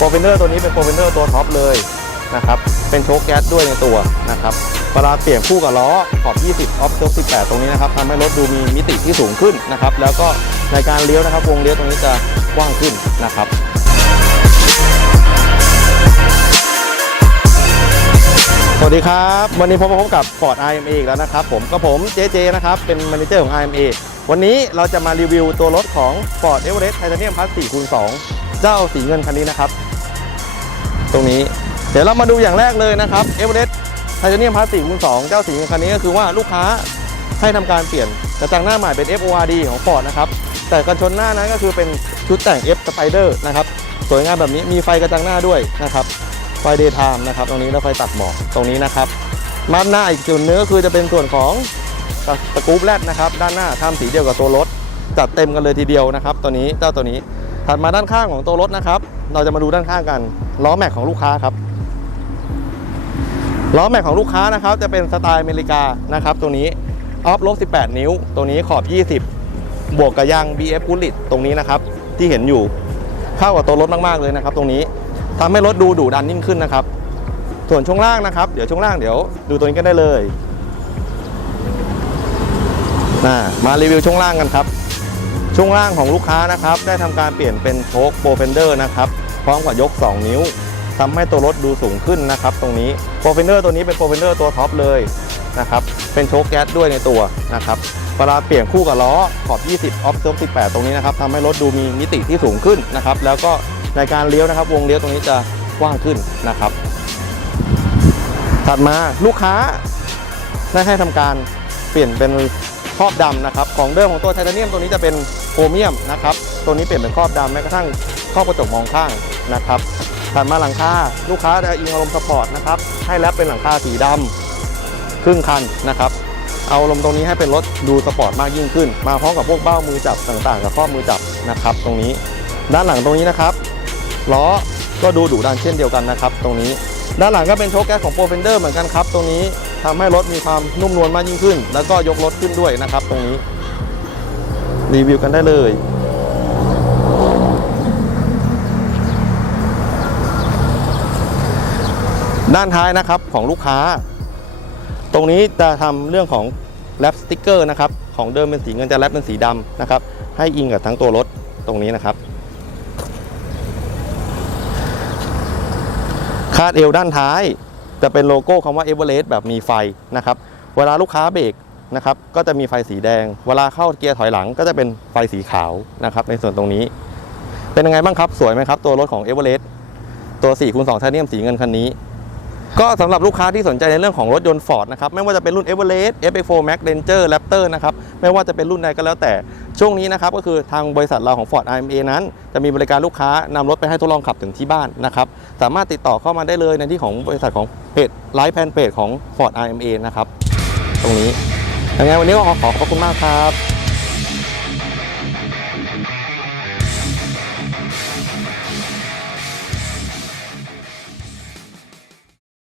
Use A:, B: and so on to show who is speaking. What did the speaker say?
A: โปรเฟนเนอร์ตัวนี้เป็นโปรเฟนเนอร์ตัวท็อปเลยนะครับ เป็นโชคแก๊สด้วยในตัวนะครับ เวลาเปลี่ยนคู่กับล้อขอบ 20 ออฟเซล18 ตรงนี้นะครับทำให้รถดูมีมิติที่สูงขึ้นนะครับ แล้วก็ในการเลี้ยวนะครับ วงเลี้ยวตรงนี้จะกว้างขึ้นนะครับสวัสดีครับ วันนี้พบพบกับ Ford IMA อีกแล้วนะครับ ผมก็ผมเจเจนะครับ เป็นมเนเจอร์ของ IMA วันนี้เราจะมารีวิวตัวรถของ Ford Everest Titanium Plus 4 2 เจ้าสีเงินคันนี้นะครับ ตรงนี้ เดี๋ยวเรามาดูอย่างแรกเลยนะครับ Everest Titanium Plus 4คูณ2เจ้าสีคันนี้ก็คือว่าลูกค้าให้ทำการเปลี่ยนกระจังหน้าใหม่เป็น FORD ของ Ford นะครับ แต่กันชนหน้านั้นก็คือเป็นชุดแต่ง F Spider นะครับ สวยงามแบบนี้มีไฟกระจังหน้าด้วยนะครับ ไฟเดย์ไทม์นะครับ ตรงนี้แล้วไฟตัดหมอกตรงนี้นะครับมาดหน้าอีกจุดนึงก็คือจะเป็นส่วนของตะกรูปแรดนะครับ ด้านหน้าทำสีเดียวกับตัวรถ จัดเต็มกันเลยทีเดียวนะครับ ตัวนี้เจ้าตัวนี้ถัดมาด้านข้างของตัวรถนะครับ เราจะมาดูด้านข้างกันล้อแม็กของลูกค้าครับล้อแม็กของลูกค้านะครับ จะเป็นสไตล์อเมริกานะครับ ตัวนี้ออฟลบ18 นิ้ว ตัวนี้ขอบ 20 บวกกับยาง BF พูลิตตรงนี้นะครับ ที่เห็นอยู่เข้ากับตัวรถมากๆเลยนะครับ ตรงนี้ทำให้รถดูดุดันยิ่งขึ้นนะครับ ส่วนช่วงล่างนะครับ เดี๋ยวช่วงล่างเดี๋ยวดูตัวนี้กันได้เลยมารีวิวช่วงล่างกันครับ ช่วงล่างของลูกค้านะครับ ได้ทำการเปลี่ยนเป็นโชคโปรเฟนเดอร์นะครับพร้อมกับยก 2 นิ้วทำให้ตัวรถดูสูงขึ้นนะครับ ตรงนี้โปรเฟนเดอร์ตัวนี้เป็นโปรเฟนเดอร์ตัวท็อปเลยนะครับเป็นโชคแก๊สด้วยในตัวนะครับเวลาเปลี่ยนคู่กับล้อขอบ 20 ออฟเซล18 ตรงนี้นะครับทำให้รถดูมีมิติที่สูงขึ้นนะครับ แล้วก็ในการเลี้ยวนะครับ วงเลี้ยวตรงนี้จะกว้างขึ้นนะครับ ถัดมาลูกค้าได้ให้ทำการเปลี่ยนเป็น ครอบดำนะครับ ของเดิมของตัวไทเทเนียมตัวนี้จะเป็นโครเมียมนะครับ ตัวนี้เปลี่ยนเป็นครอบดำแม้กระทั่งครอบกระจกมองข้างนะครับถัดมาหลังคาลูกค้าจะอิงอารมณ์สปอร์ตนะครับ ให้แรปเป็นหลังคาสีดำครึ่งคันนะครับ เอาลมตรงนี้ให้เป็นรถดูสปอร์ตมากยิ่งขึ้น มาพร้อมกับพวกเบ้ามือจับต่างๆ กับข้อมือจับนะครับ ตรงนี้ ด้านหลังตรงนี้นะครับล้อก็ดูดุดันเช่นเดียวกันนะครับ ตรงนี้ ด้านหลังก็เป็นโชคแก๊สของโปรเฟนเดอร์เหมือนกันครับ ตรงนี้ ทำให้รถมีความนุ่มนวลมากยิ่งขึ้น แล้วก็ยกรถขึ้นด้วยนะครับ ตรงนี้ รีวิวกันได้เลยด้านท้ายนะครับของลูกค้า ตรงนี้จะทำเรื่องของแรปสติกเกอร์นะครับของเดิมเป็นสีเงินจะแรปเป็นสีดำนะครับ ให้อิงกับทั้งตัวรถตรงนี้นะครับ คาดเอวด้านท้าย จะเป็นโลโก้คำว่า e v e r e s t แบบมีไฟนะครับ เวลาลูกค้าเบรกนะครับ ก็จะมีไฟสีแดง เวลาเข้าเกียร์ถอยหลังก็จะเป็นไฟสีขาวนะครับ ในส่วนตรงนี้ เป็นยังไงบ้างครับ สวยไหมครับ ตัวรถของ e v e r e s t ตัว4คูณ2ไทเทเนียมสีเงินคันนี้ ก็สำหรับลูกค้าที่สนใจในเรื่องของรถยนต์ Ford นะครับไม่ว่าจะเป็นรุ่น Everest FX4 Max Ranger Raptor นะครับไม่ว่าจะเป็นรุ่นใดก็แล้วแต่ช่วงนี้นะครับก็คือทางบริษัทเราของ Ford IMA นั้น จะมีบริการลูกค้านำรถไปให้ทดลองขับถึงที่บ้านนะครับสามารถติดต่อเข้ามาได้เลยในที่ของบริษัทของเพจไลฟ์แพนเพจของ Ford IMA นะครับตรงนี้ยังไงวันนี้ก็ขอขอบคุณมากครับ